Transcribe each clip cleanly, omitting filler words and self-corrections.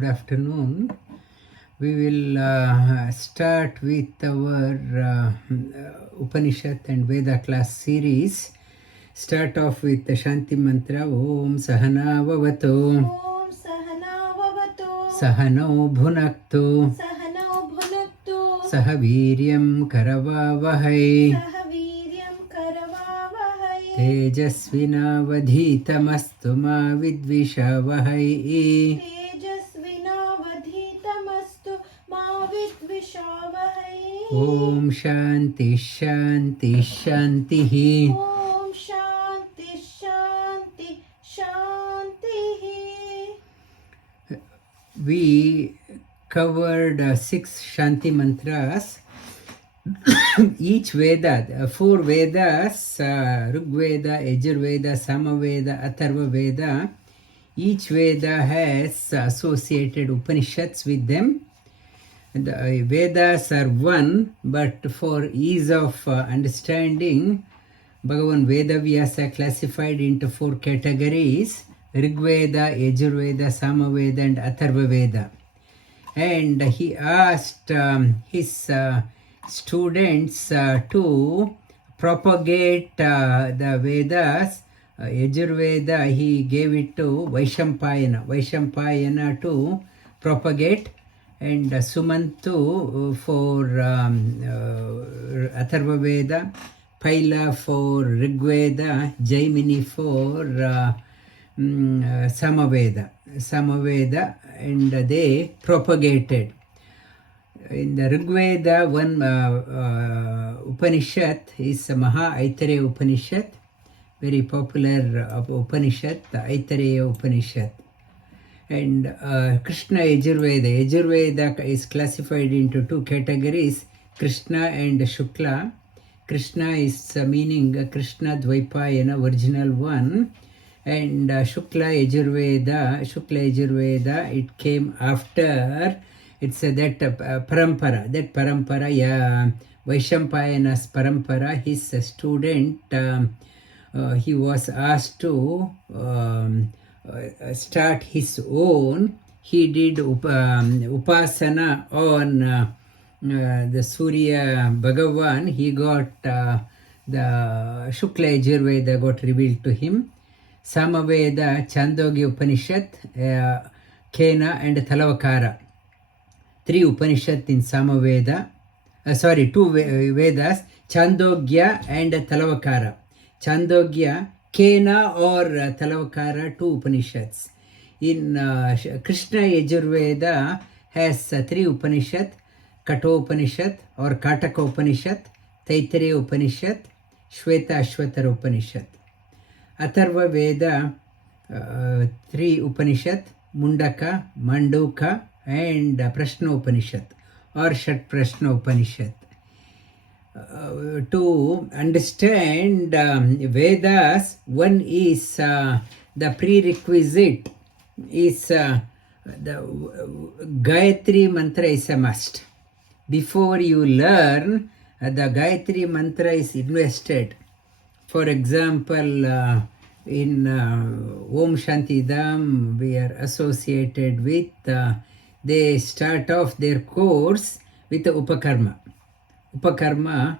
good afternoon. We will start with our Upanishad and Veda class series. Start off with the Shanti Mantra. Om Sahana Vavatu. Om Sahana Vavatu. Sahano Bhunaktu. Sahano Bhunaktu. Sahaviryam Karavavahai. Sahaviryam Karavavahai. Tejasvinavadhitamastu ma vidvishavahai. Tejasvinavadhitamastu ma vidvishavahai. Om Shanti Shanti Shanti. Om Shanti Shanti Shanti. We covered 6 Shanti mantras. Each Veda, 4 Vedas, Rig Veda, Yajur Veda, Samaveda, Atharva Veda, each Veda has associated Upanishads with them. The Vedas are one, but for ease of understanding, Bhagavan Vedavyasa classified into 4 categories: Rig Veda, Yajur Veda, Samaveda and Atharva Veda. And he asked his students to propagate the Vedas. Yajur Veda, he gave it to Vaishampayana to propagate, and Sumantu for Atharva Veda, Paila for Rig Veda, Jaimini for Samaveda, and they propagated. In the Rig Veda, one Upanishad is Maha Aitareya Upanishad, very popular Upanishad, the Aitareya Upanishad. And Krishna Yajurveda. Yajurveda is classified into 2 categories, Krishna and Shukla. Krishna is meaning Krishna Dvaipayana, original one. And Shukla Yajurveda, it came after. It's that parampara, Vaishampayana's parampara. His student, he was asked to start his own. He did upasana on the Surya Bhagavan. He got the Shukla Yajurveda got revealed to him. Samaveda, Chandogya Upanishad, Kena and Talavakara. 3 Upanishad in Samaveda. 2 Vedas, Chandogya and Talavakara. Chandogya, Kena or Talavakara, 2 Upanishads. In Krishna Yajurveda has 3 Upanishad, Kathopanishad or Kataka Upanishad, Taittiriya Upanishad, Shweta Ashvatara Upanishad. Atharva Veda, 3 Upanishad, Mundaka, Manduka and Prashna Upanishad or Shat Prashna Upanishad. To understand Vedas, one is the prerequisite is the Gayatri Mantra is a must. Before you learn, the Gayatri Mantra is invested. For example, in Om Shanti Dham, we are associated with, they start off their course with the Upakarma. Upakarma,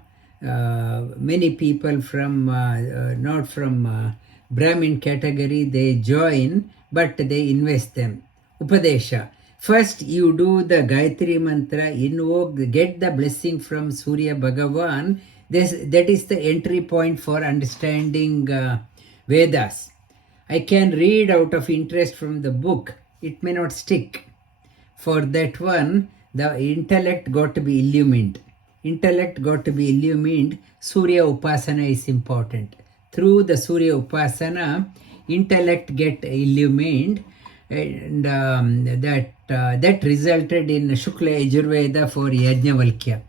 many people from, not from Brahmin category, they join, but they invest them. Upadesha. First you do the Gayatri Mantra, invoke, get the blessing from Surya Bhagavan. That is the entry point for understanding Vedas. I can read out of interest from the book. It may not stick. For that one, the intellect got to be illumined. Surya Upasana is important. Through the Surya Upasana, intellect get illumined, and that resulted in Shukla Yajurveda for Yajnavalkya.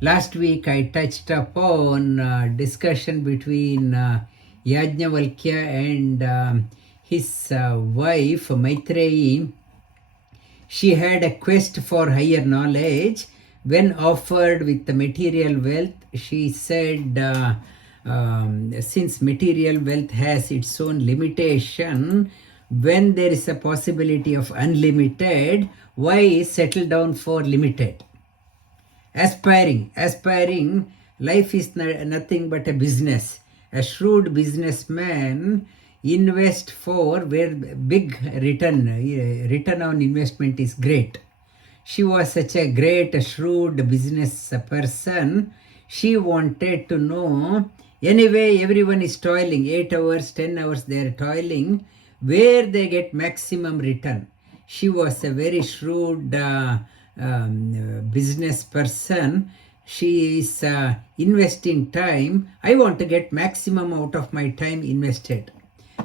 Last week I touched upon discussion between Yajnavalkya and his wife Maitreyi. She had a quest for higher knowledge. When offered with the material wealth, she said, since material wealth has its own limitation, when there is a possibility of unlimited, why settle down for limited? Aspiring, life is nothing but a business. A shrewd businessman invest for where big return on investment is great. She was such a great, shrewd business person. She wanted to know, anyway, everyone is toiling, 8 hours, 10 hours, they are toiling, where they get maximum return. She was a very shrewd business person. She is investing time. I want to get maximum out of my time invested.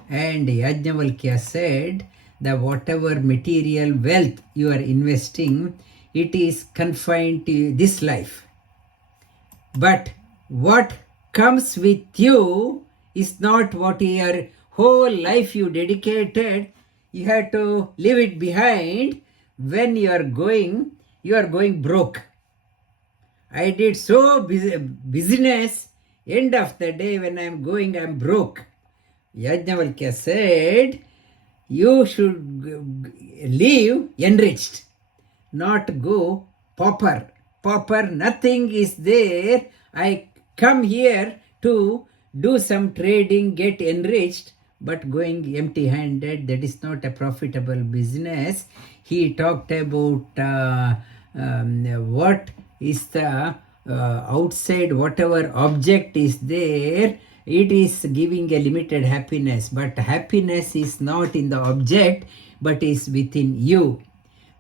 And Yajnavalkya said that whatever material wealth you are investing, it is confined to this life. But what comes with you is not what your whole life you dedicated. You have to leave it behind. When you are going broke. I did so business, end of the day when I am going, I am broke. Yajnavalkya said, you should leave enriched, not go pauper. Pauper, nothing is there. I come here to do some trading, get enriched, but going empty-handed, that is not a profitable business. He talked about what is the outside, whatever object is there, it is giving a limited happiness. But happiness is not in the object, but is within you.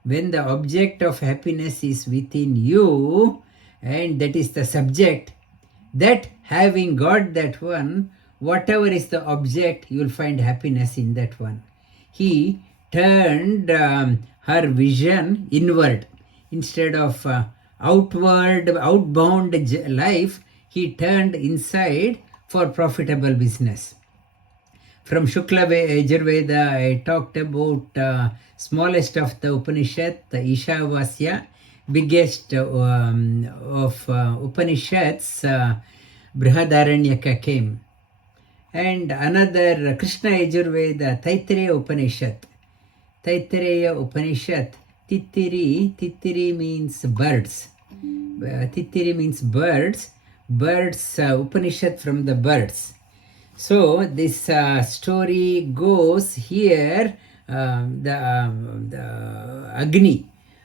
When the object of happiness is within you, and that is the subject, that having got that one, whatever is the object, you will find happiness in that one. He turned her vision inward. Instead of outbound life, he turned inside for profitable business. From Shukla Yajurveda, I talked about smallest of the Upanishad, the Ishavasya, biggest of Upanishads, Brihadaranyaka came. And another Krishna Yajurveda, Taittiriya Upanishad. Taittiriya Upanishad, Tittiri means birds. Tittiri means birds. Birds, Upanishad from the birds. So this story goes here, the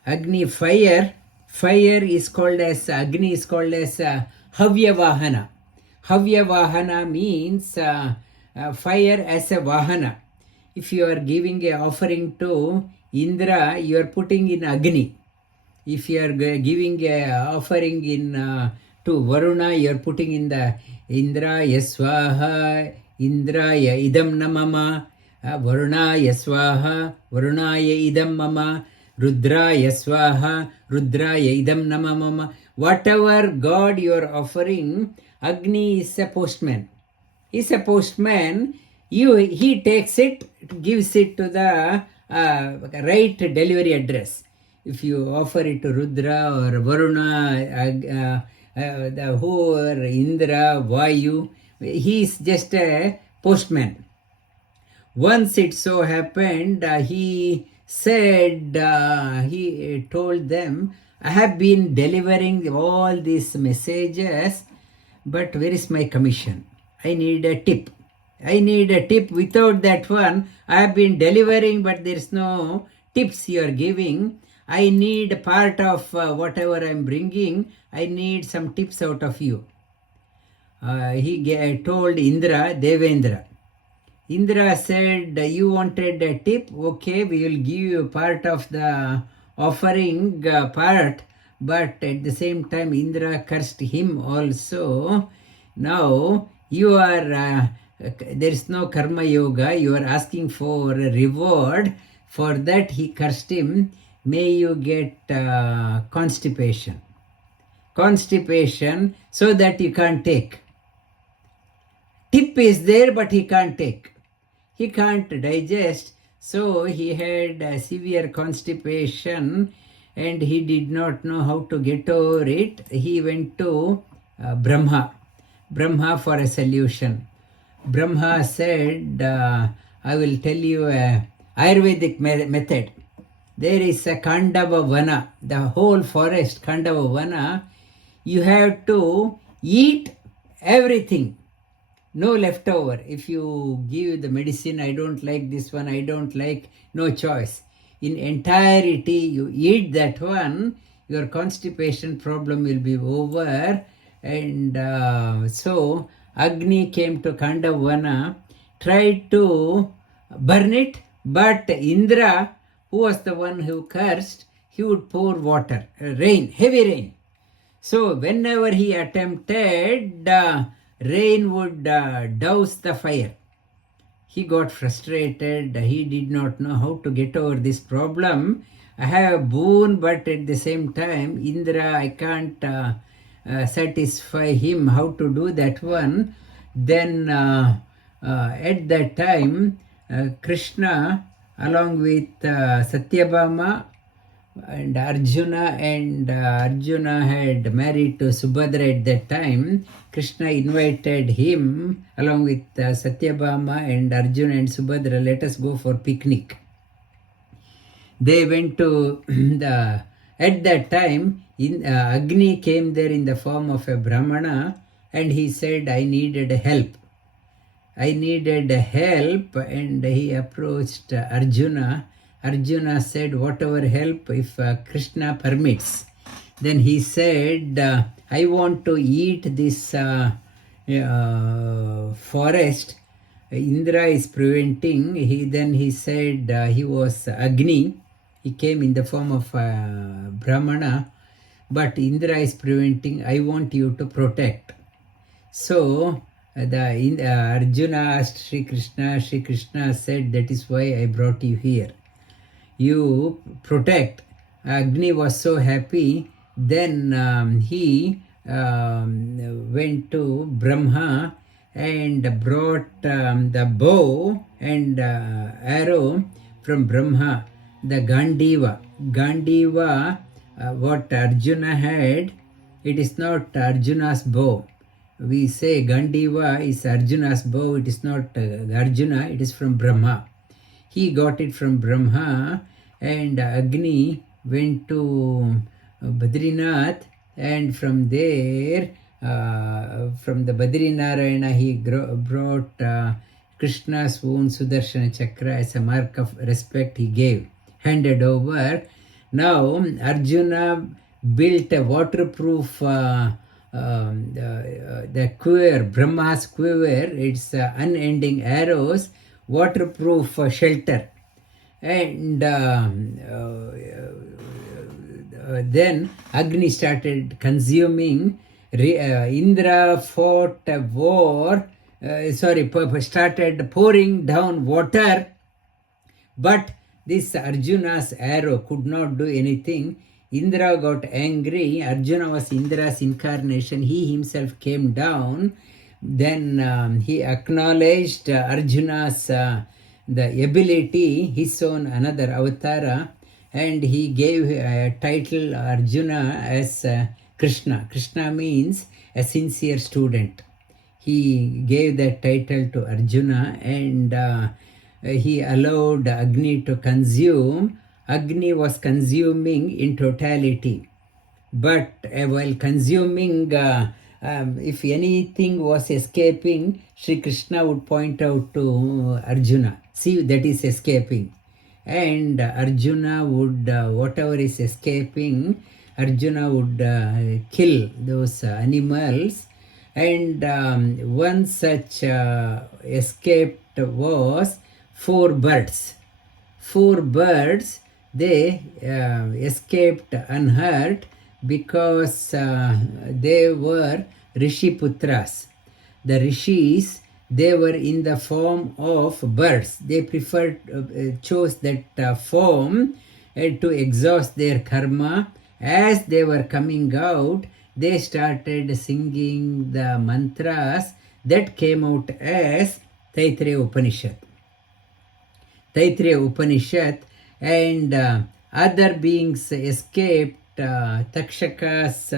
Agni fire is called as, Agni is called as Havya Vahana. Havya Vahana means fire as a Vahana. If you are giving a offering to Indra, you are putting in Agni. If you are giving a offering in to Varuna, you are putting in the Indra Yaswaha, Indraya Idam Namama, Varuna Yaswaha, Varunaya Idam Mama, Rudra Yaswaha, Rudraya Idam Namama. Whatever God you are offering, Agni is a postman. Is a postman. He takes it, gives it to the right delivery address. If you offer it to Rudra or Varuna, the Hor, Indra, Vayu, he is just a postman. Once it so happened, he said, he told them, I have been delivering all these messages, but where is my commission? I need a tip. Without that one, I have been delivering, but there is no tips you are giving. I need part of whatever I am bringing. I need some tips out of you. He told Indra, Devendra. Indra said, you wanted a tip? Okay, we will give you part of the offering part. But at the same time, Indra cursed him also. Now, you are, there is no karma yoga. You are asking for a reward. For that, he cursed him. May you get constipation, so that you can't take. Tip is there, but he can't take. He can't digest. So he had severe constipation and he did not know how to get over it. He went to Brahma for a solution. Brahma said, I will tell you a Ayurvedic method. There is a Kandava Vana, the whole forest, Kandava Vana. You have to eat everything, no leftover. If you give the medicine, I don't like this one, I don't like, no choice. In entirety, you eat that one, your constipation problem will be over. And so Agni came to Kandavana, tried to burn it, but Indra, who was the one who cursed, he would pour water, rain, heavy rain. So whenever he attempted, rain would douse the fire. He got frustrated. He did not know how to get over this problem. I have a boon, but at the same time, Indra, I can't satisfy him how to do that one. Then at that time, Krishna, along with Satyabhama and Arjuna had married to Subhadra at that time. Krishna invited him along with Satyabhama and Arjuna and Subhadra, let us go for picnic. They went to at that time, Agni came there in the form of a Brahmana, and he said, I needed help, and he approached Arjuna. Arjuna said, whatever help, if Krishna permits. Then he said, I want to eat this forest. Indra is preventing. He said, he was Agni. He came in the form of Brahmana. But Indra is preventing. I want you to protect. So Arjuna asked Sri Krishna. Sri Krishna said, that is why I brought you here. You protect. Agni was so happy. Then he went to Brahma and brought the bow and arrow from Brahma, the Gandiva. Gandiva, what Arjuna had, it is not Arjuna's bow. We say Gandiva is Arjuna's bow, it is not Arjuna, it is from Brahma. He got it from Brahma, and Agni went to Badrinath, and from there, from the Badrinarayana, he brought Krishna's own Sudarshana Chakra as a mark of respect he gave, handed over. Now, Arjuna built a waterproof the quiver, Brahma's quiver, it's unending arrows, waterproof shelter. And then Agni started consuming. Indra fought a war, started pouring down water, but this Arjuna's arrow could not do anything. Indra got angry. Arjuna was Indra's incarnation. He himself came down. Then he acknowledged Arjuna's the ability, his own another avatara, and he gave a title Arjuna as Krishna. Krishna means a sincere student. He gave that title to Arjuna, and he allowed Agni to consume. Agni was consuming in totality, but while consuming, if anything was escaping, Sri Krishna would point out to Arjuna, see, that is escaping. And Arjuna would, whatever is escaping, Arjuna would kill those animals. And one such escaped was 4 birds. 4 birds, they escaped unhurt because they were Rishi Putras. The Rishis, they were in the form of birds. They chose that form to exhaust their karma. As they were coming out, they started singing the mantras that came out as Taittiriya Upanishad. Taittiriya Upanishad, and other beings escaped. Takshaka's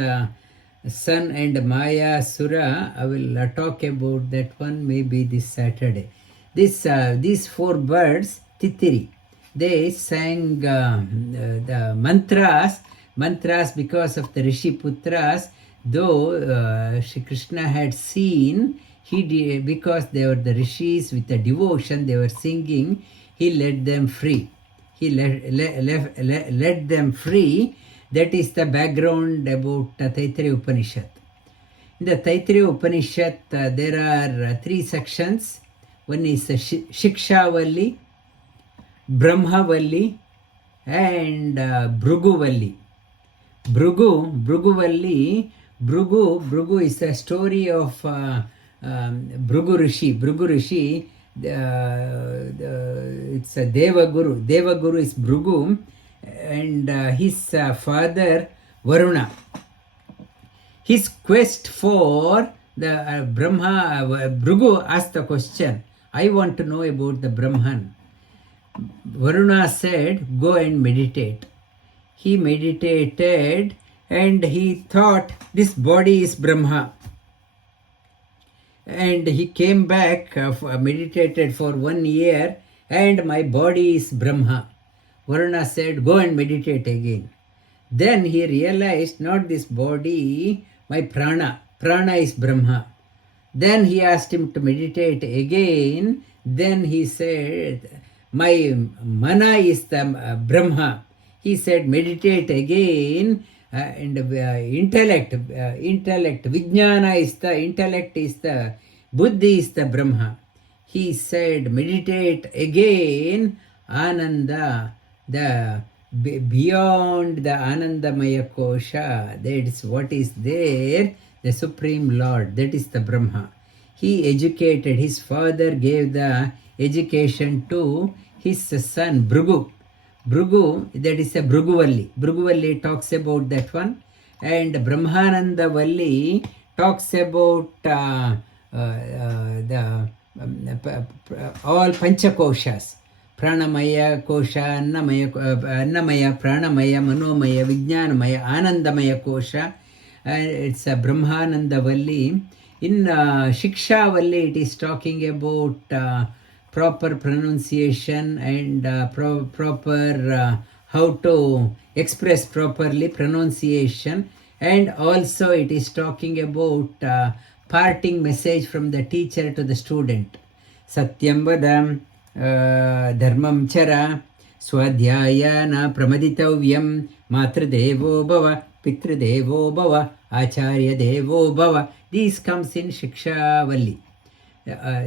son and Maya Sura, I will talk about that one maybe this Saturday. These 4 birds, Titiri. they sang the mantras because of the Rishi Putras. Though Shri Krishna had seen, he did, because they were the rishis with the devotion, they were singing, he let them free. He let them free. That is the background about Taittiriya Upanishad. In the Taittiriya Upanishad, there are three sections. One is Shikshavalli, Brahmavalli, and Bhruguvalli. Bhruguvalli, Bhrugu is a story of Bhrugu Rishi. Bhrugu Rishi, it's a Devaguru. Devaguru is Bhrugu, and his father Varuna. His quest for the Bhrugu asked the question, I want to know about the Brahman. Varuna said, go and meditate. He meditated and he thought this body is Brahma. And he came back, meditated for 1 year, and my body is Brahma. Varuna said, go and meditate again. Then he realized, not this body, my prana. Prana is Brahma. Then he asked him to meditate again. Then he said, my mana is the Brahma. He said, meditate again. And intellect, vijnana is the intellect, is the buddhi is the Brahma. He said, meditate again. Ananda, the beyond the Anandamaya Kosha, that is what is there, the Supreme Lord, that is the Brahma. He educated, his father gave the education to his son Bhrugu. Bhrugu, that is a Bhruguvalli. Bhruguvalli talks about that one. And Brahmananda Valli talks about the all Panchakoshas. Pranamaya, Kosha, Annamaya, Pranamaya, Manomaya, Vijnanamaya, Anandamaya Kosha. It's a Brahmananda Valli. In Shiksha Valli, it is talking about proper pronunciation and proper how to express properly pronunciation, and also it is talking about parting message from the teacher to the student. Satyam vadam dharmam chara swadhyayana pramaditavyam matradevo bhava pitradevo bhava acharya devo bhava. These comes in Shiksha Valli.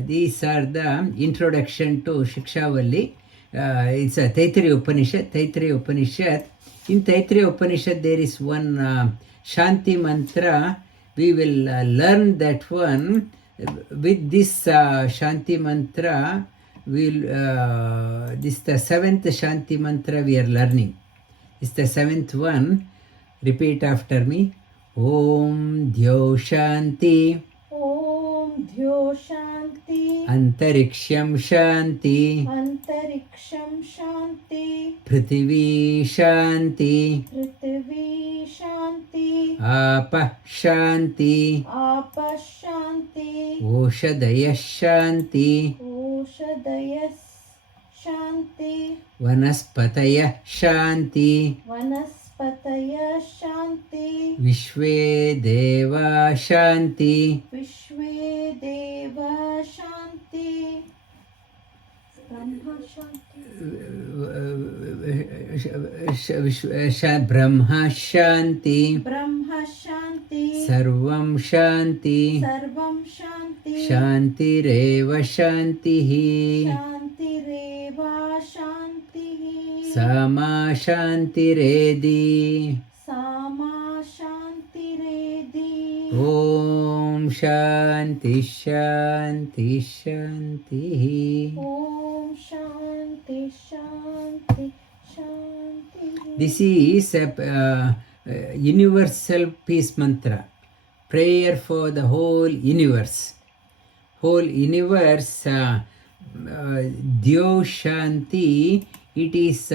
These are the introduction to Shikshavalli. It's a Taittiriya Upanishad. Taittiriya Upanishad. In Taittiriya Upanishad, there is one Shanti mantra. We will learn that one. With this Shanti mantra, this is the 7th Shanti mantra we are learning. It's the 7th one. Repeat after me. Om Dhyo Shanti. Dhyo Shanti, Antariksham Shanti, Antariksham Shanti, Prithvi Shanti, Prithvi Shanti, Apa Shanti, Apa Shanti, Oshadaya Shanti, Oshadaya Shanti, Vanaspataya Shanti, Vanaspataya Shanti, Vishve Deva Shanti, Vishve Deva Shanti, Brahma Shanti, Brahma Shanti, Brahma Shanti, Sarvam Shanti, Sarvam Shanti, Shantireva Shantihi, Shantireva Shantihi, Sama Shantiredi, Sama Shantiredi, Om Shanti Shanti Shanti. Om Shanti Shanti Shanti. This is a universal peace mantra, prayer for the whole universe. Whole universe, Dhyo Shanti, it is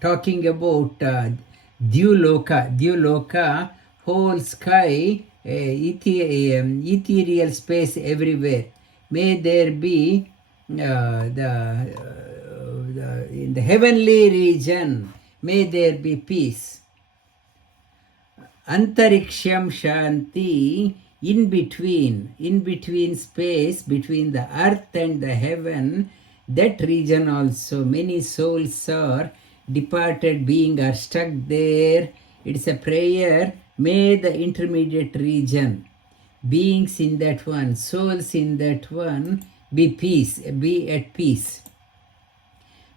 talking about Dhyuloka. Dhyuloka, whole sky, ethereal space everywhere. May there be the in the heavenly region, may there be peace. Antariksham Shanti, in between space, between the earth and the heaven, that region also, many souls are departed being are stuck there. It's a prayer, may the intermediate region, beings in that one, souls in that one, be at peace.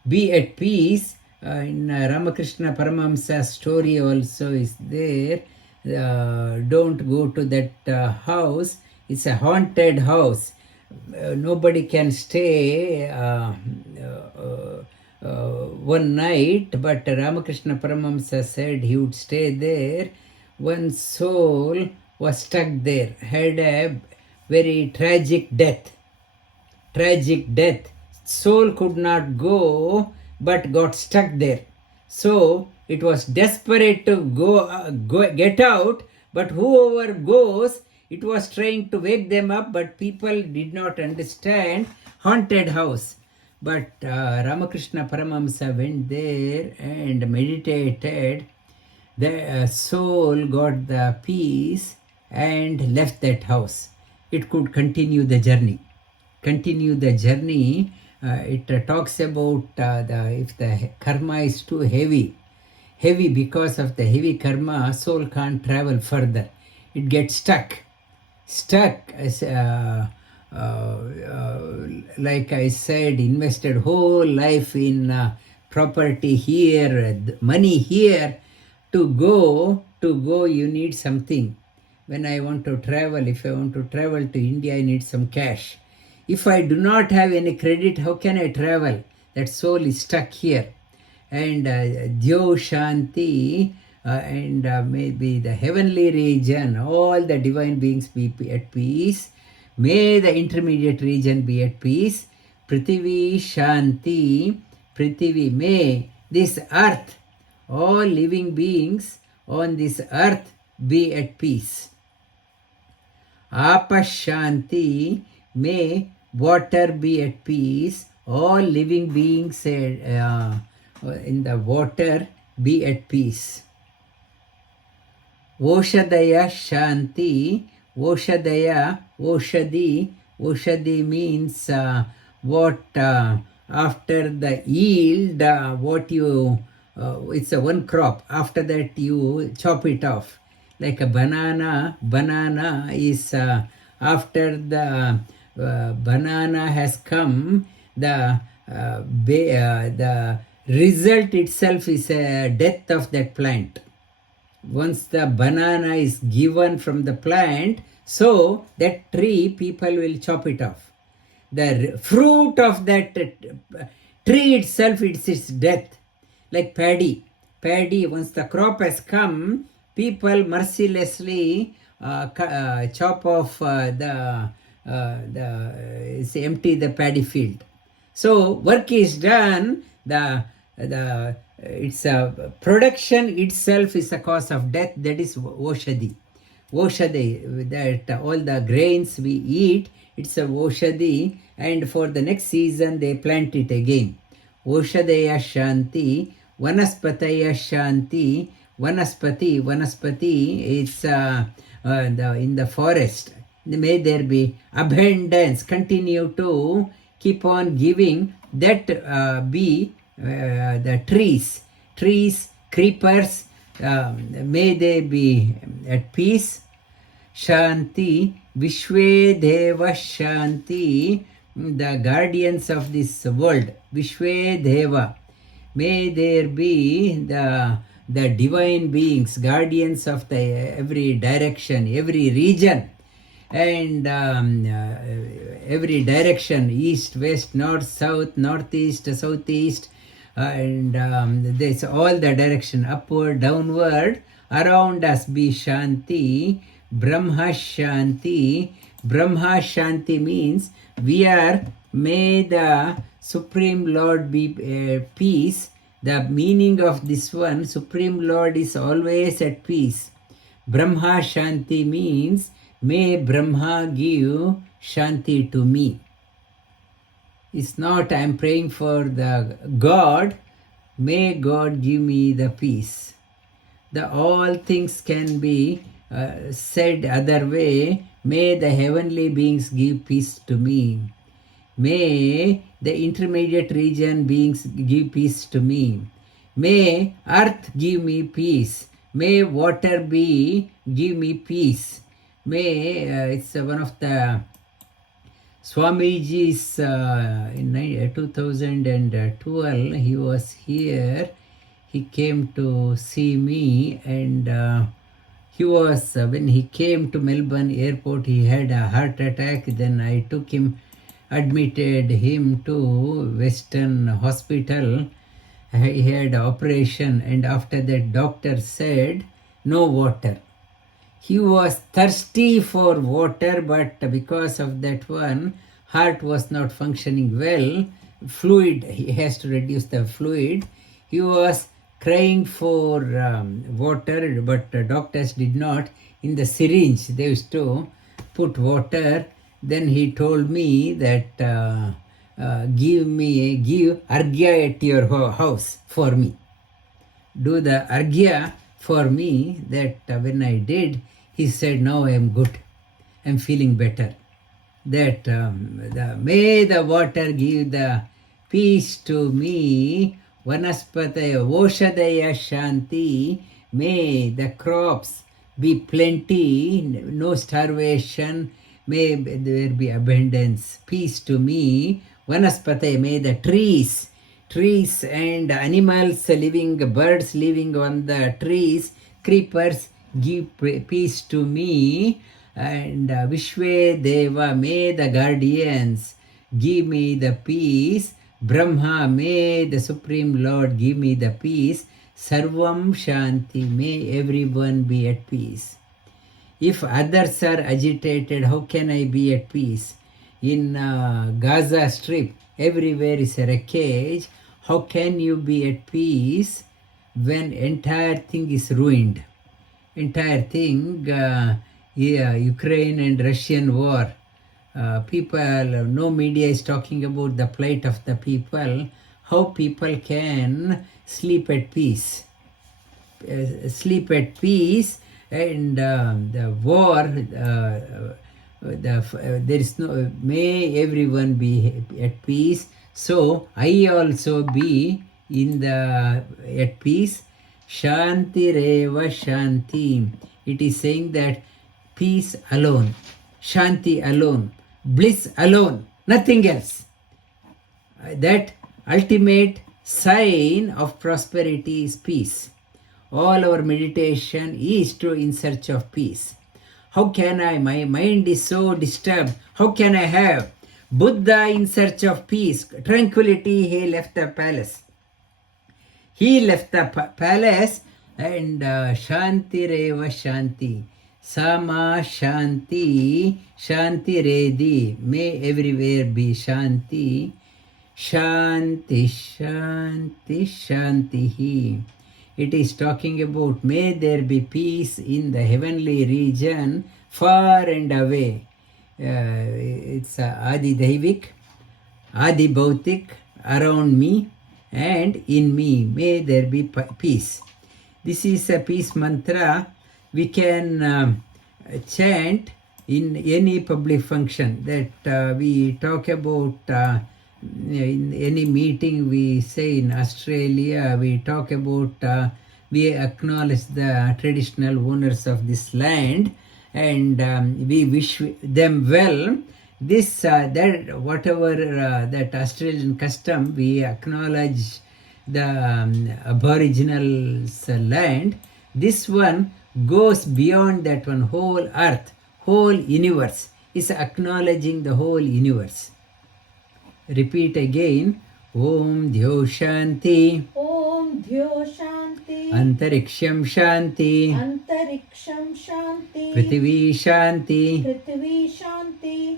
Be at peace. In Ramakrishna Paramahamsa story also is there. Don't go to that house. It's a haunted house. Nobody can stay one night, but Ramakrishna Paramahamsa said he would stay there. One soul was stuck there, had a very tragic death. Soul could not go, but got stuck there. So it was desperate to get out, but whoever goes, it was trying to wake them up, but people did not understand haunted house. But Ramakrishna Paramahamsa went there and meditated. The soul got the peace and left that house. It could continue the journey. It talks about if the karma is too heavy, because of the heavy karma, soul can't travel further. It gets stuck as like I said, invested whole life in property here, money here. To go, you need something. When I want to travel, if I want to travel to India, I need some cash. If I do not have any credit, how can I travel? That soul is stuck here. And Dhyo Shanti, and maybe the heavenly region, all the divine beings be at peace. May the intermediate region be at peace. Prithvi Shanti, Prithvi, may this earth, all living beings on this earth be at peace. Apashanti, may water be at peace. All living beings in the water be at peace. Oshadaya Shanti, Oshadaya, Oshadi means what after the yield, what you, it's a one crop. After that you chop it off. Like a banana is after the banana has come, the result itself is a death of that plant. Once the banana is given from the plant, so that tree, people will chop it off. The fruit of that tree itself, it's its death. Like paddy, once the crop has come, people mercilessly chop off empty the paddy field. So work is done. Its production itself is a cause of death. That is Oshadi. That all the grains we eat, it's a Oshadi, and for the next season they plant it again. Oshadaya Shanti, Vanaspataya Shanti. Vanaspati is in the forest. May there be abundance. Continue to keep on giving. That be the trees, creepers, may they be at peace. Shanti, Vishvedeva Shanti, the guardians of this world, Vishvedeva, may there be the divine beings, guardians of the every direction, every region, and every direction, east, west, north, south, northeast, southeast, and this all the direction, upward, downward, around us be Shanti. Brahma Shanti. Brahma Shanti means we are, may the Supreme Lord be peace. The meaning of this one, Supreme Lord is always at peace. Brahma Shanti means may Brahma give Shanti to me. It's not I'm praying for the God. May God give me the peace. The all things can be said other way. May the heavenly beings give peace to me. May the intermediate region beings give peace to me. May earth give me peace. May water be give me peace. May it's one of the Swamiji's in 2012 he was here. He came to see me, and he was when he came to Melbourne airport he had a heart attack. Then I took him, admitted him to Western Hospital. He had operation, and after that doctor said no water. He was thirsty for water, but because of that one, heart was not functioning well. Fluid, he has to reduce the fluid. He was crying for water, but doctors did not. In the syringe, they used to put water. Then he told me that give arghya at your house for me. Do the arghya for me. That when I did, he said, now I am good. I am feeling better. That may the water give the peace to me. Vanaspataya Oshadaya Shanti. May the crops be plenty, no starvation. May there be abundance. Peace to me. Vanaspataya, may the trees and animals living, birds living on the trees, creepers give peace to me. And Vishwe Deva, may the guardians give me the peace. Brahma, may the Supreme Lord give me the peace. Sarvam Shanti, may everyone be at peace. If others are agitated, how can I be at peace? In Gaza Strip, everywhere is a wreckage. How can you be at peace when entire thing is ruined? Entire thing, Ukraine and Russian war. People, no media is talking about the plight of the people. How people can sleep at peace? And the war, there is no, may everyone be at peace. So I also be at peace. Shanti Reva Shanti. It is saying that peace alone, Shanti alone, bliss alone, nothing else. That ultimate sign of prosperity is peace. All our meditation is in search of peace. How can I? My mind is so disturbed. How can I have? Buddha in search of peace, tranquility, he left the palace. He left the palace and Shanti Reva Shanti. Sama Shanti, Shanti Redi. May everywhere be Shanti. Shanti, Shanti, Shanti. It is talking about may there be peace in the heavenly region, far and away. It's Adi Daivik, Adi Bhautik, around me and in me. May there be peace. This is a peace mantra we can chant in any public function. That we talk about in any meeting. We say in Australia, we talk about we acknowledge the traditional owners of this land, and we wish them well. This that whatever that Australian custom, we acknowledge the aboriginals land. This one goes beyond that one. Whole earth, whole universe is acknowledging the whole universe. Repeat again. Om Dhyo Shanti. Om Dhyo Shanti. Antariksham Shanti. Antariksham Shanti. Prithvi Shanti. Prithvi Shanti.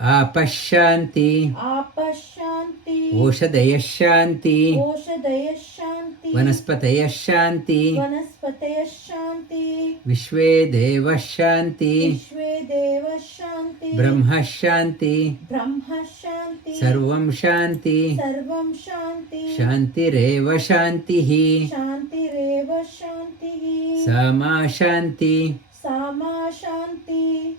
Apashanti. Apashanti. Oshadaya Shanti. Oshadaya Shanti. Vanaspataya Shanti. Vanaspataya Shanti. Vishwe Deva Shanti. Vishwe Deva Shanti. Brahma Shanti. Brahma Shanti. शान्ति सर्वं शान्ति सर्वं शान्ति शान्तिरेव शान्तिः शान्तिरेव शान्तिः सा मा शान्ति सा मा शान्ति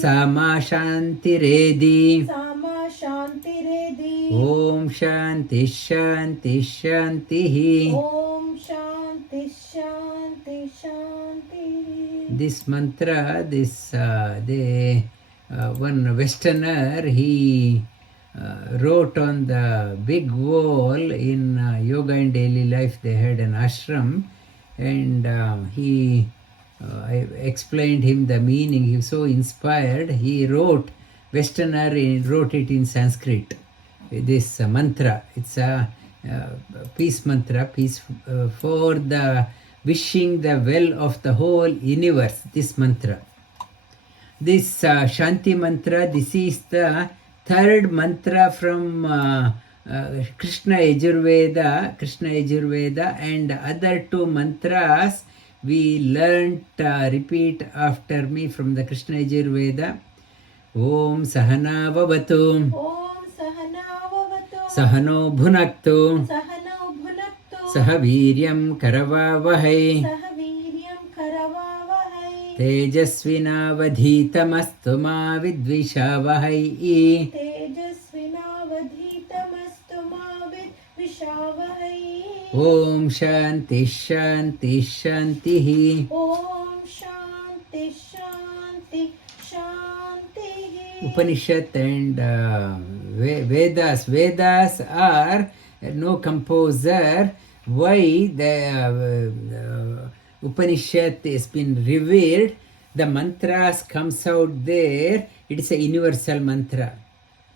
सा मा शान्तिरेधि सा मा शान्तिरेधि ॐ शान्ति शान्ति शान्तिः ॐ शान्ति शान्ति शान्तिः. This mantra, one Westerner, he wrote on the big wall in Yoga and Daily Life. They had an ashram, and I explained him the meaning. He was so inspired. He wrote, Westerner wrote it in Sanskrit. This mantra, it's a peace mantra, peace for the wishing the well of the whole universe. This mantra. This Shanti mantra, this is the third mantra from Krishna Yajurveda, and other two mantras we learnt, repeat after me from the Krishna Yajurveda. Om Sahana Vavatu, ॐ सहना भवतु Sahano Bhunaktu, सहनौ भुनक्तु Sahaviryam Karavavahai, सह वीर्यं करवावहै तेजस्विनावधीतमस्तु मा विद्विषावहै तेजस्विनावधीतमस्तु मा विद्विषावहै ॐ शान्ति शान्ति शान्तिः ॐ शान्ति शान्ति शान्तिः. Upanishad and Vedas are no composer. Why the Upanishad has been revered? The mantras comes out there. It is a universal mantra.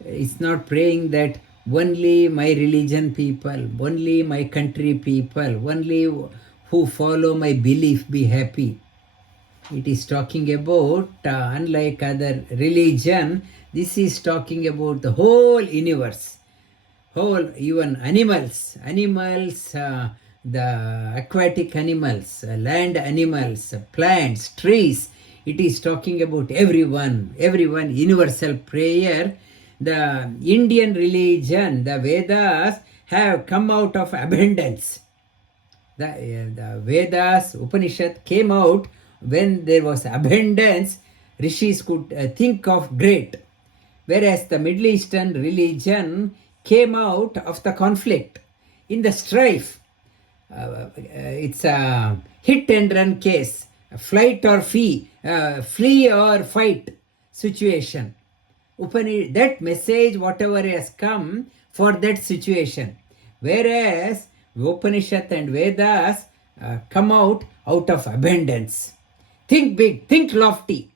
It's not praying that only my religion people, only my country people, only who follow my belief be happy. It is talking about, unlike other religion, this is talking about the whole universe, whole, even animals, the aquatic animals, land animals, plants, trees. It is talking about everyone, universal prayer. The Indian religion, the Vedas, have come out of abundance. The Vedas, Upanishad came out when there was abundance. Rishis could think of great. Whereas the Middle Eastern religion came out of the conflict, in the strife. It's a hit and run case, flight or flee or fight situation. That message, whatever has come for that situation. Whereas Upanishad and Vedas come out of abundance. Think big, think lofty.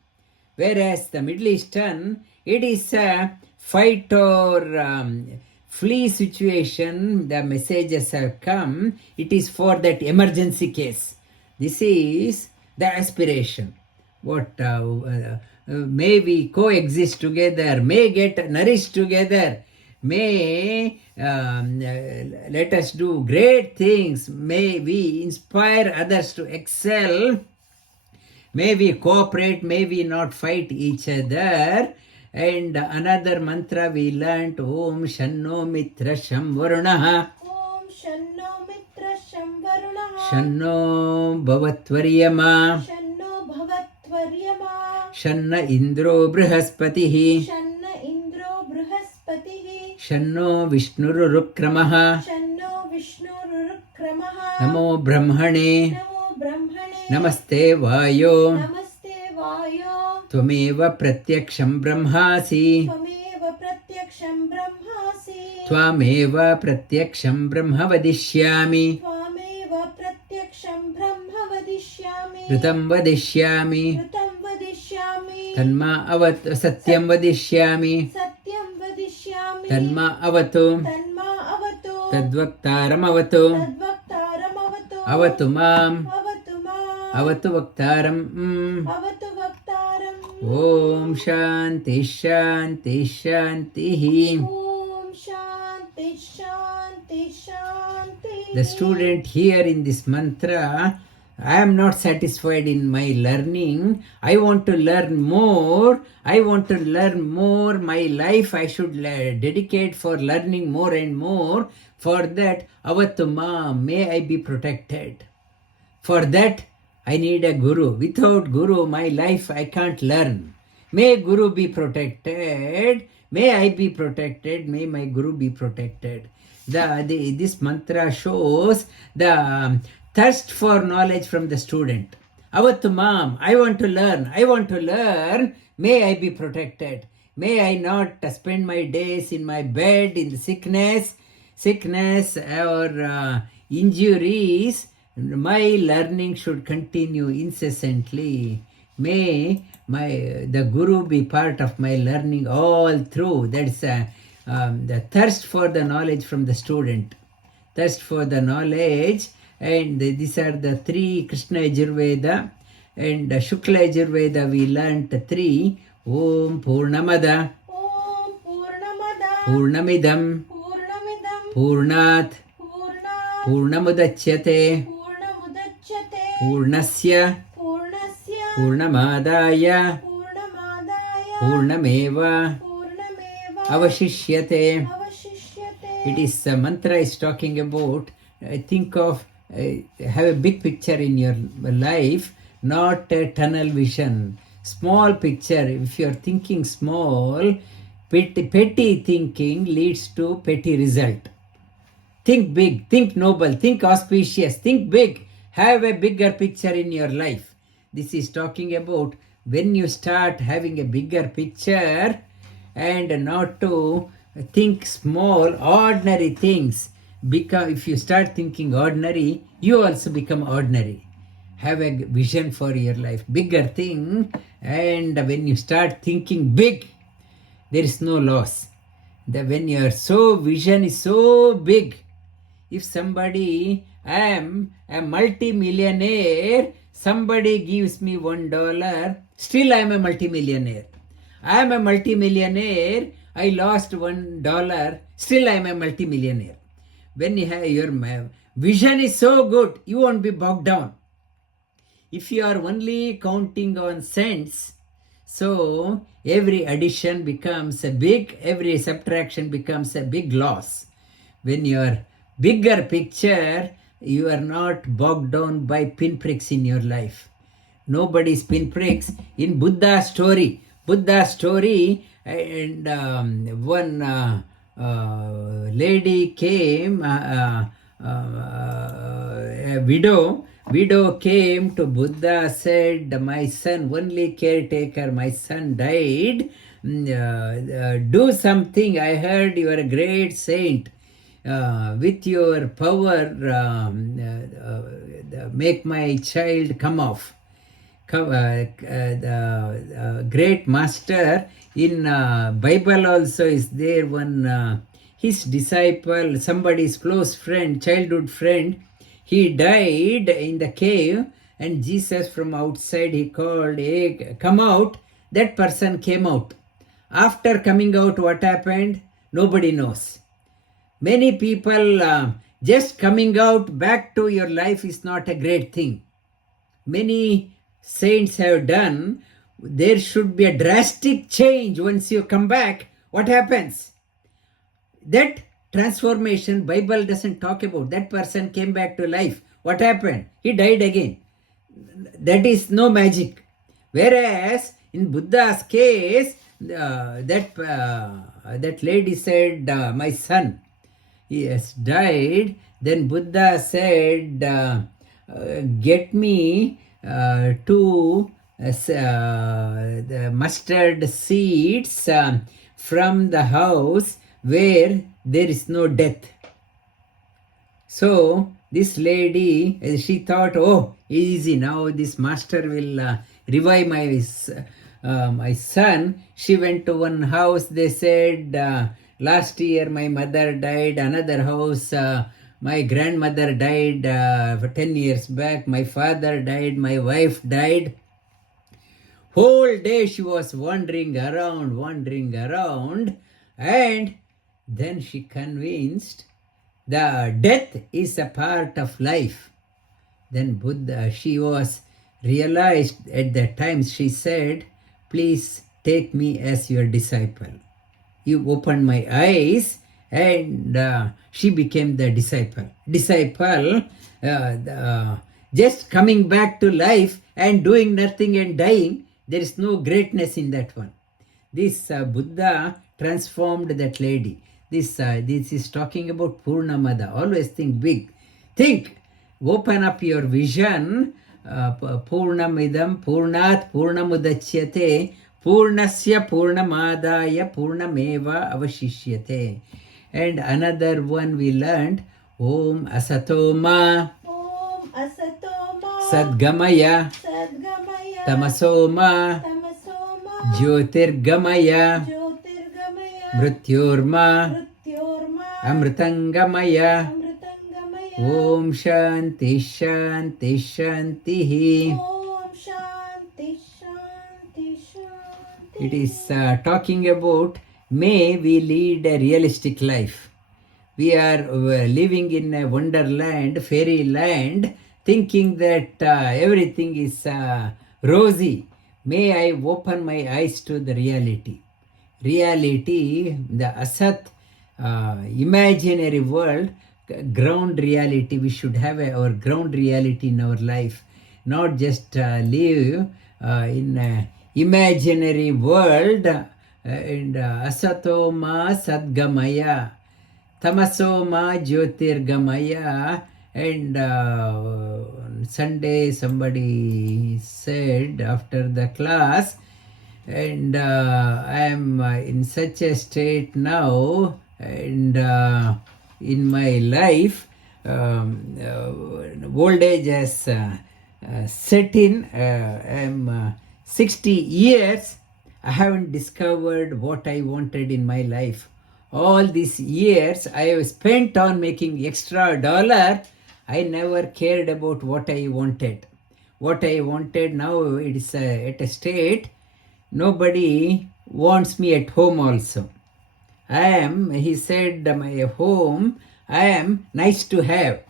Whereas the Middle Eastern, it is a fight or flee situation. The messages have come. It is for that emergency case. This is the aspiration. What may we coexist together, may get nourished together, may let us do great things, may we inspire others to excel, may we cooperate, may we not fight each other. And another mantra we learnt, Om Shanno Mitra Sham Varunaha, ॐ शन्नो मित्रशं वरुणः Shanno Bhavatvaryama, शन्नो भवत्वर्यमा Shanna Indro Brihaspatihi, शन्न इन्द्रो बृहस्पतिः Shanno Vishnururukkramaha, शन्नो विष्णुरुक्रमः Namo Brahmane, नमो ब्रह्मणे Namaste Vayo, नमस्ते वायो Tvameva Pratyaksham Brahmasi, त्वमेव प्रत्यक्षं ब्रह्मासि Tvameva Pratyaksham Brahma Vadishyami, त्वामेव प्रत्यक्षं ब्रह्म वदिष्यामि Rutam Vadishyami, ऋतं वदिष्यामि Tanma Satyam Vadishyami, सत्यं वदिष्यामि Tanma Avatu, तन्मा अवतु Tadvaktaram Avatu, तद्वक्तारमवतु Avatu Mam, अवतु माम् Avatu Vaktaram. अवतु वक्तारम् Om Shanti Shanti Shantihi. Om Shanti Shanti Shanti The student here in this mantra I am not satisfied in my learning. I want to learn more. I want to learn more. My life I should dedicate for learning more and more. For that, Avatuma, may I be protected. For that, I need a guru. Without guru, my life I can't learn. May guru be protected. May I be protected. May my guru be protected. This mantra shows the thirst for knowledge from the student. Avattu ma'am, I want to learn. I want to learn. May I be protected. May I not spend my days in my bed in the sickness or injuries. My learning should continue incessantly. May the guru be part of my learning all through. That's the thirst for the knowledge from the student. Thirst for the knowledge. And these are the three Krishna Yajurveda. And Shukla Yajurveda we learnt three. Om Purnamada Om Purnamada Purnamidam Purnamidam Purnat Purnat Purnamudachyate Purnamudachyate Purnasya Purnasya Purnamadaya Purnamadaya Purnameva Purnameva Avashishyate. Avashishyate. It is mantra is talking about think of have a big picture in your life, not a tunnel vision. Small picture. If you are thinking small, petty thinking leads to petty result. Think big, think noble, think auspicious, think big. Have a bigger picture in your life. This is talking about when you start having a bigger picture and not to think small, ordinary things. Because if you start thinking ordinary, you also become ordinary. Have a vision for your life, bigger thing. And when you start thinking big, there is no loss. When your vision is so big, if somebody, I am a multi-millionaire, somebody gives me $1, still I am a multi-millionaire. I am a multi-millionaire, I lost $1, still I am a multi-millionaire. When you have your vision is so good, you won't be bogged down. If you are only counting on cents, so every addition becomes a big, every subtraction becomes a big loss. When your bigger picture, you are not bogged down by pinpricks in your life. Nobody's pinpricks. In Buddha's story, and one lady came, a widow came to Buddha, said, my son, only caretaker, my son died. Do something. I heard you are a great saint. With your power, make my child come off. The great master in Bible also is there. One his disciple, somebody's close friend, childhood friend, he died in the cave, and Jesus from outside he called, hey, come out. That person came out. After coming out, what happened? Nobody knows. Many people, just coming out back to your life is not a great thing. Many saints have done. There should be a drastic change once you come back. What happens? That transformation, Bible doesn't talk about. That person came back to life. What happened? He died again. That is no magic. Whereas in Buddha's case, that lady said, my son, he has died. Then Buddha said, get me two the mustard seeds from the house where there is no death. So this lady, she thought, oh, easy, now this master will revive my son. She went to one house. They said, last year my mother died. Another house, my grandmother died 10 years back. My father died. My wife died. Whole day she was wandering around, and then she convinced the death is a part of life. Then Buddha, she was realized at that time, she said, please take me as your disciple. You opened my eyes, and she became the disciple. Just coming back to life and doing nothing and dying, there is no greatness in that one. This Buddha transformed that lady. This is talking about Purnamada. Always think big. Think, open up your vision. Purnamidam Purnat Purnamudachyate Purnasya Purnamadaya Purnameva Avashishyate. And another one we learned, Om Asatoma Om Asatoma Sadgamaya Sadgamaya Tamasoma Tamasoma Jyotirgamaya Jyotirgamaya Mrityorma Mrityorma Amritangamaya. Amritangamaya Om Shanti Shanti Shanti. Om Shanti Shanti Shanti. It is talking about, may we lead a realistic life. We are living in a wonderland, fairyland, thinking that everything is rosy. May I open my eyes to the reality. Reality, the asat, imaginary world, ground reality. We should have our ground reality in our life, not just live in a imaginary world. And asatoma sadgamaya, tamasoma jyotirgamaya. And Sunday somebody said after the class, and I am in such a state now, and in my life, old age has set in. I am 60 years. I haven't discovered what I wanted in my life. All these years I have spent on making extra dollar. I never cared about what I wanted. What I wanted now, it is at a state, nobody wants me at home also. He said, my home, I am nice to have.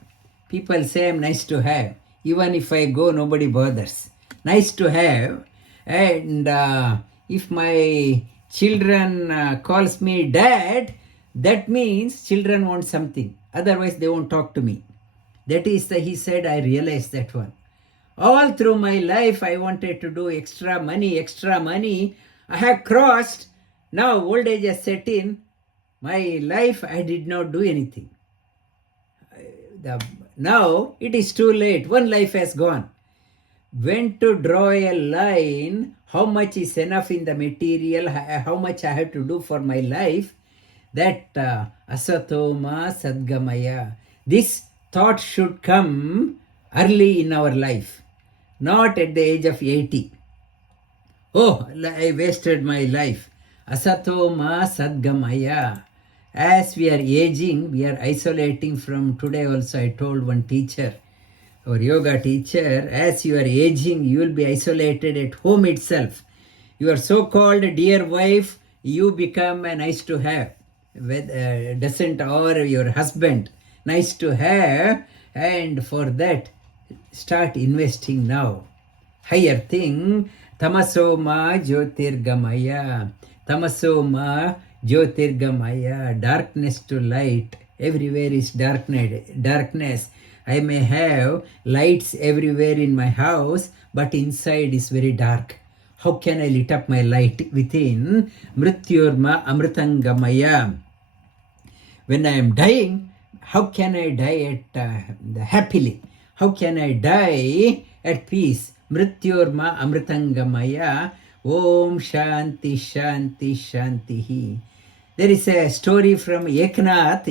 People say I'm nice to have. Even if I go, nobody bothers. Nice to have. And if my children calls me dad, that means children want something. Otherwise, they won't talk to me. That is, he said, I realized that one. All through my life, I wanted to do extra money, extra money. I have crossed. Now, old age has set in. My life, I did not do anything. Now, it is too late. One life has gone. When to draw a line, how much is enough in the material, how much I have to do for my life, that asatoma sadgamaya. This thought should come early in our life, not at the age of 80. Oh, I wasted my life. Asatoma sadgamaya. As we are aging, we are isolating from today also. I told one teacher, our yoga teacher, as you are aging, you will be isolated at home itself. Your so-called dear wife, you become a nice to have, doesn't, or your husband, nice to have, and for that, start investing now. Higher thing, tamasoma jyotirgamaya, tamasoma jyotirgamaya, darkness to light. Everywhere is darkness. I may have lights everywhere in my house, but inside is very dark. How can I lit up my light within? Mrityorma amritangamaya. When I am dying, how can I die happily? How can I die at peace? Mrityorma amritangamaya. Om Shanti Shanti Shanti. There is a story from Eknath.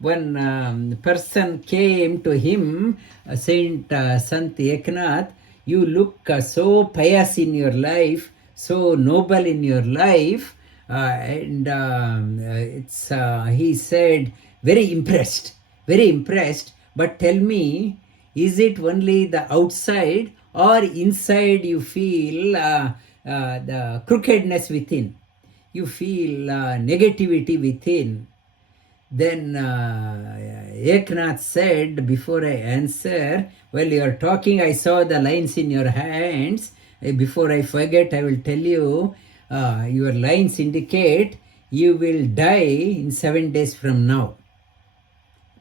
One person came to him, Sant Eknath, you look so pious in your life, so noble in your life, he said, very impressed, but tell me, is it only the outside or inside you feel the crookedness within? You feel negativity within? Then Eknath said, before I answer, while you are talking, I saw the lines in your hands. Before I forget, I will tell you, your lines indicate you will die in 7 days from now.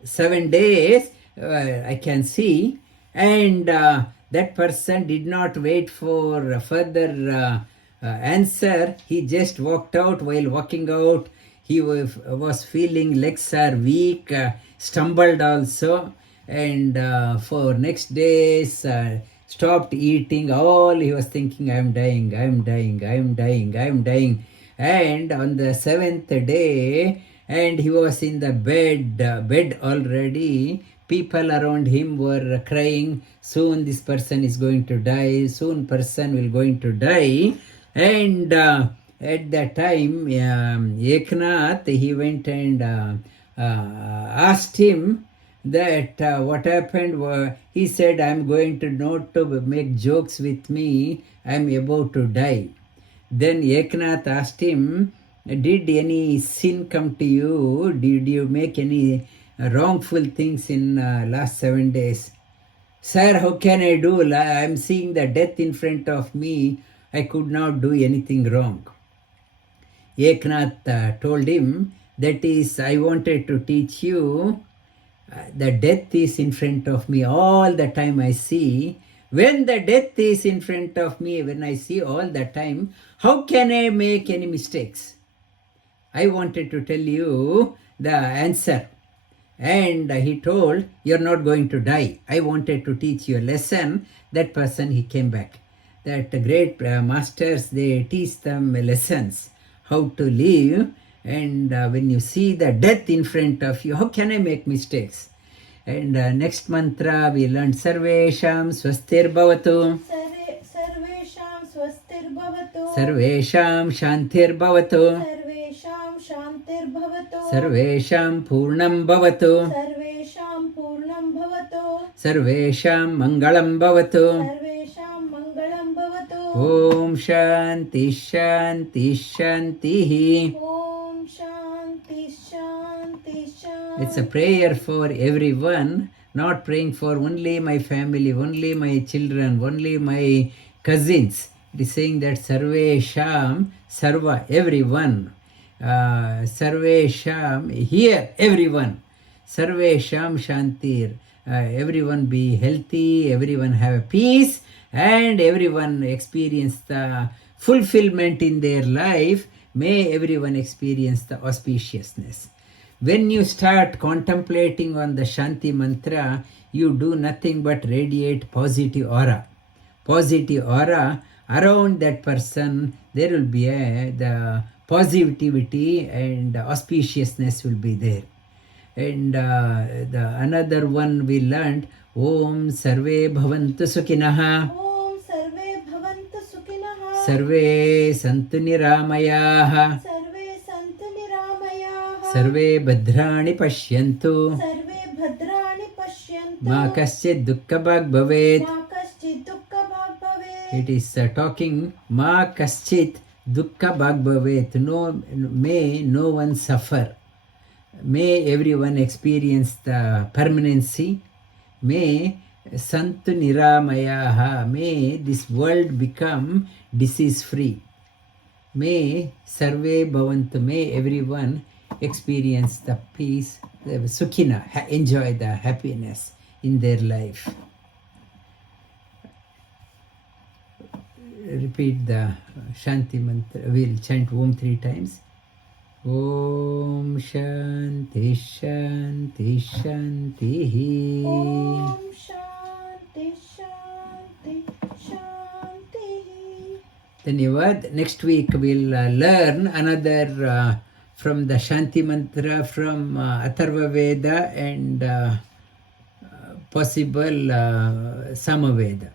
7 days, I can see. And that person did not wait for further answer. He just walked out. While walking out, he was feeling legs are weak, stumbled also, and for next days stopped eating. All he was thinking, I'm dying, I'm dying, I'm dying, I'm dying. And on the 7th day, and he was in the bed already, people around him were crying, soon this person is going to die, soon person will going to die. And at that time, Eknath, he went and asked him that what happened. He said, I'm going to not to make jokes with me, I'm about to die. Then Eknath asked him, did any sin come to you? Did you make any wrongful things in last 7 days? Sir, how can I do? I'm seeing the death in front of me. I could not do anything wrong. Eknath told him, that is, I wanted to teach you the death is in front of me all the time I see. When the death is in front of me, when I see all the time, how can I make any mistakes? I wanted to tell you the answer. And he told, you're not going to die. I wanted to teach you a lesson. That person, he came back. That great masters, they teach them lessons, how to live. And when you see the death in front of you, how can I make mistakes? And next mantra we learned Sarvesham Swastir Bhavatu, सर्वेषां स्वस्तिर्भवतु Sarvesham Shantir Bhavatu, सर्वेषां शान्तिर्भवतु Sarvesham Purnam Bhavatu, सर्वेषां पूर्णं भवतु Sarvesham Mangalam Bhavatu. सर्वेषां मङ्गलं भवतु Om Shanti Shanti Shanti. Om Shanti Shanti Shanti It's a prayer for everyone, not praying for only my family, only my children, only my cousins. It is saying that Sarvesham, Sarva, everyone. Sarvesham, here, everyone. Sarvesham Shantir. Everyone be healthy, everyone have a peace, and everyone experience the fulfillment in their life. May everyone experience the auspiciousness. When you start contemplating on the Shanti mantra, you do nothing but radiate positive aura. Positive aura around that person, there will be the positivity and auspiciousness will be there. And the another one we learned, Om Sarve Bhavantu Sukinaha, ॐ सर्वे भवन्तु सुखिनः Sarve Santu Niramayaha, सर्वे सन्तु निरामयाः Sarve Bhadrani Pashyantu, सर्वे भद्राणि पश्यन्तु Ma Kaschid Dukkha Bhag Bhavet. मा कश्चित् दुःखभाग् भवेत् It is talking, Ma Kaschit Dukkha Bhag Bhavet. No, may no one suffer. May everyone experience the permanency. May Santu Niramayaha. May this world become disease free. May Sarve Bhavantu. May everyone experience the peace, the Sukhina, enjoy the happiness in their life. Repeat the Shanti mantra. We'll chant Om 3 times. Om Shanti Shanti Shanti. ॐ शान्ति शान्ति शान्तिः Dhanyavad. Next week we'll learn another from the Shanti mantra from Atharva Veda and possible Samaveda.